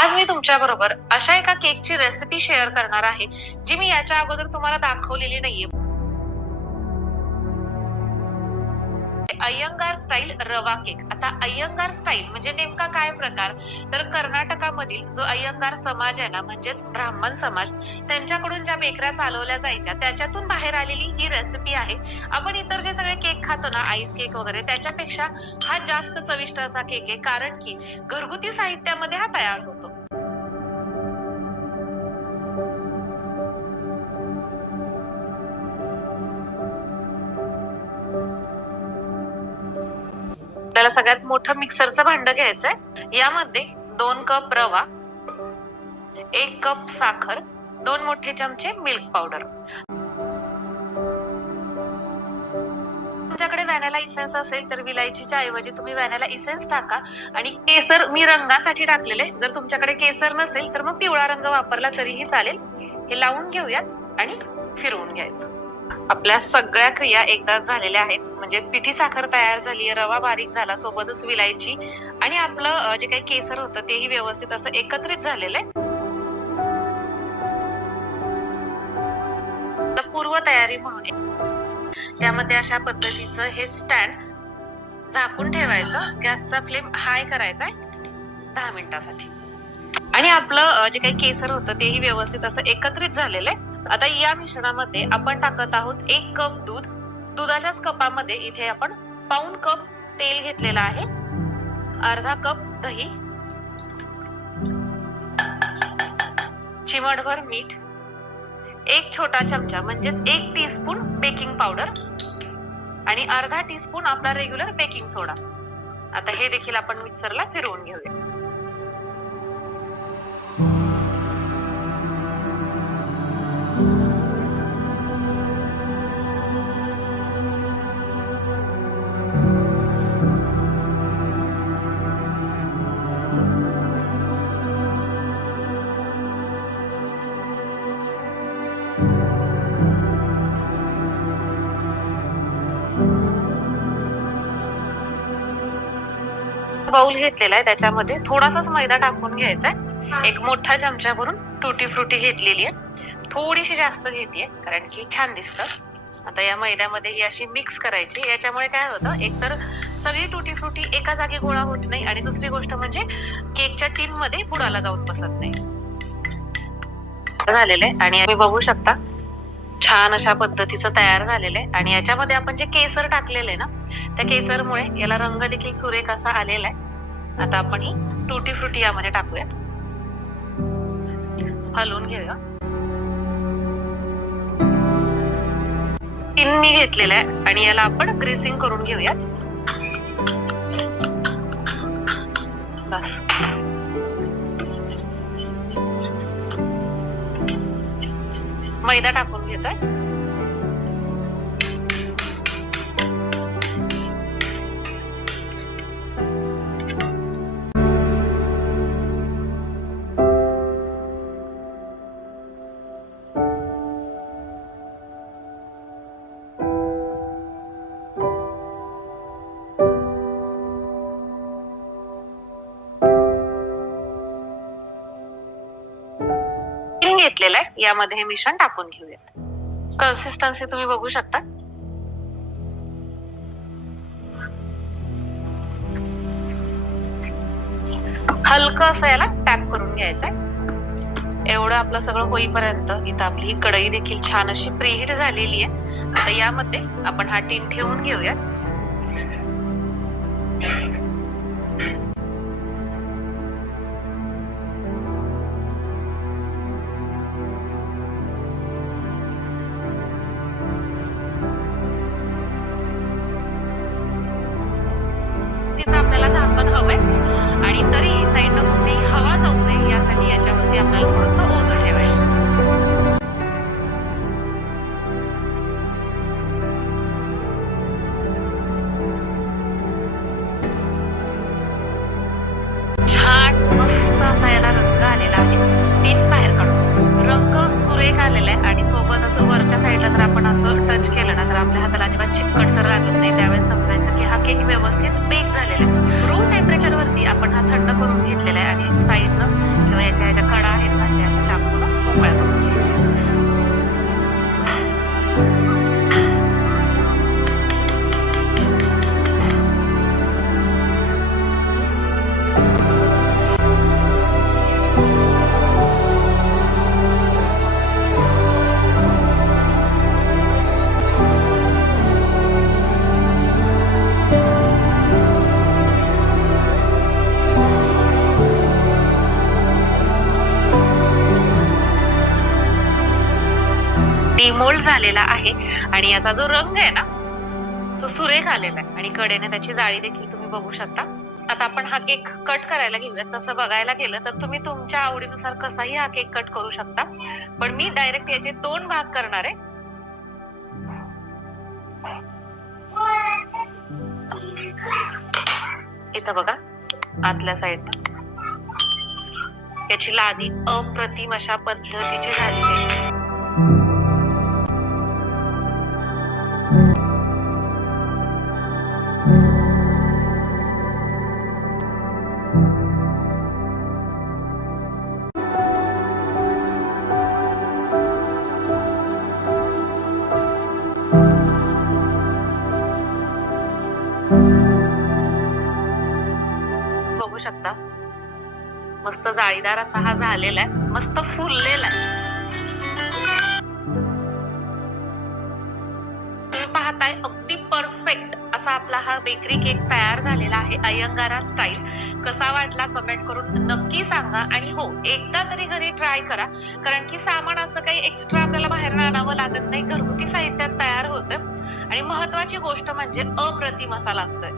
आज मी तुमच्या बरोबर अशा एका केकची रेसिपी शेअर करणार आहे जी मी याच्या अगोदर तुम्हाला दाखवलेली नाहीये. अय्यंगार स्टाईल रवा केक. आता अय्यंगार स्टाईल म्हणजे नेमका काय प्रकार, तर कर्नाटकामधील जो अय्यंगार समाज आहे ना, म्हणजेच ब्राह्मण समाज, त्यांच्याकडून ज्या बेकऱ्या चालवल्या जायच्या त्याच्यातून बाहेर आलेली ही रेसिपी आहे. आपण इतर जे सगळे केक खातो ना, आईस केक वगैरे, त्याच्यापेक्षा हा जास्त चविष्ट असा केक आहे, कारण की घरगुती साहित्यामध्ये हा तयार होतो. आपल्याला सगळ्यात मोठं मिक्सरचं भांड घ्यायचंय. यामध्ये 2 कप रवा, 1 कप साखर, 2 मोठे चमचे मिल्क पावडर. तुमच्याकडे व्हॅनिला इसेन्स असेल तर विलायचीच्या ऐवजी तुम्ही व्हॅनिला इसेन्स टाका. आणि केसर मी रंगासाठी टाकलेले, जर तुमच्याकडे केसर नसेल तर मग पिवळा रंग वापरला तरीही चालेल. हे लावून घेऊयात आणि फिरवून घ्यायचं. आपल्या सगळ्या क्रिया एकदा झालेल्या आहेत, म्हणजे पिठी साखर तयार झाली, रवा बारीक झाला, सोबतच विलायची आणि आपलं जे काही केसर होतं तेही व्यवस्थित असं एकत्रित झालेलं आहे. पूर्व तयारी म्हणून त्यामध्ये अशा पद्धतीचं हे स्टँड झाकून ठेवायचं. गॅसचा फ्लेम हाय करायचा 10 मिनिटासाठी. आणि आपलं जे काही केसर होतं तेही व्यवस्थित असं एकत्रित झालेलं आहे. आता या मिश्रणामध्ये आपण टाकत आहोत 1 कप दूध. दुधाच्याच कपामध्ये इथे आपण पाऊण कप तेल घेतलेलं आहे, अर्धा कप दही, चिमटभर मीठ, 1 छोटा चमचा म्हणजेच 1 टीस्पून बेकिंग पावडर आणि अर्धा टीस्पून आपला रेग्युलर बेकिंग सोडा. आता हे देखील आपण मिक्सरला फिरवून घेऊया. बाउल घेतलेला आहे, त्याच्यामध्ये थोडासाच मैदा टाकून घ्यायचा आहे. 1 मोठा चमचा भरून टुटी फ्रुटी घेतलेली आहे, थोडीशी जास्त घेतेय कारण की छान दिसतं. आता या मैद्यामध्ये ही अशी मिक्स करायची. याच्यामुळे काय होतं, एकतर सगळी टुटी फ्रुटी एका जागी गोळा होत नाही आणि दुसरी गोष्ट म्हणजे केकच्या टीन मध्ये बुडाला जाऊन बसत नाही. झालेलं आहे आणि तुम्ही बघू शकता छान अशा पद्धतीचं तयार झालेलं आहे. आणि याच्यामध्ये आपण जे केसर टाकलेलं आहे ना, त्या केसरमुळे याला रंग देखील सुरेख असा आलेला आहे. आता आपण ही टुटी फ्रुटी यामध्ये टाकूया, हलवून घेऊया. टीन मी घेतलेला आहे आणि याला आपण ग्रीसिंग करून घेऊयात. बस मैदा टाकून घेतोय. घेतलेलं आहे, यामध्ये हे मिश्रण टाकून घेऊयात. कन्सिस्टन्सी तुम्ही बघू शकता. हलकं असं याला टॅप करून घ्यायचंय. एवढं आपलं सगळं होईपर्यंत इथं आपली ही कढई देखील छान अशी प्रीहीट झालेली आहे. आता यामध्ये आपण हा टीन ठेवून घेऊयात. आपल्याला झाकण हवंय आणि तरी साईडला कुठेही हवा जाऊ नये यासाठी याच्यावरती आपल्याला थोडंसं ओझं ठेवायचं. छान मस्त असा याला रंग आलेला आहे. टीन बाहेर काढून रंग सुरेख आलेला आहे आणि सोबतच वरच्या साईडला जर आपण असं टच केलं ना तर आपल्या हाताला अजिबात चिकटसर लागत नाही. त्यावेळेस समजायचं की हा केक व्यवस्थित बेक झालेला आहे. रूम टेम्परेचर वरती आपण हा थंड करून घेतलेला आहे आणि साईडनं मोल्ड झालेला आहे आणि याचा जो रंग आहे ना तो सुरेख आलेला आहे आणि कडेने त्याची जाळी देखील तुम्ही बघू शकता. आता आपण हा केक कट करायला घेऊयात. तसं बघायला गेलं तर तुम्ही तुमच्या आवडीनुसार कसाही हा केक कट करू शकता, पण मी डायरेक्ट याचे 2 भाग करणार आहे. इथं बघा आतल्या साईड याची लादी अप्रतिम अशा पद्धतीची झालेली आहे. बघू शकता मस्त जाळीदार असा हा झालेला आहे, मस्त फुललेला आहे. तुम्ही पाहताय अगदी परफेक्ट असा आपला हा बेकरी केक तयार झालेला आहे अय्यंगारा स्टाईल. कसा वाटला कमेंट करून नक्की सांगा आणि हो एकदा तरी घरी ट्राय करा, कारण की सामान असं काही एक्स्ट्रा आपल्याला बाहेर आणावं लागत नाही, घरगुती साहित्यात तयार होतं आणि महत्वाची गोष्ट म्हणजे अप्रतिम असा लागतोय.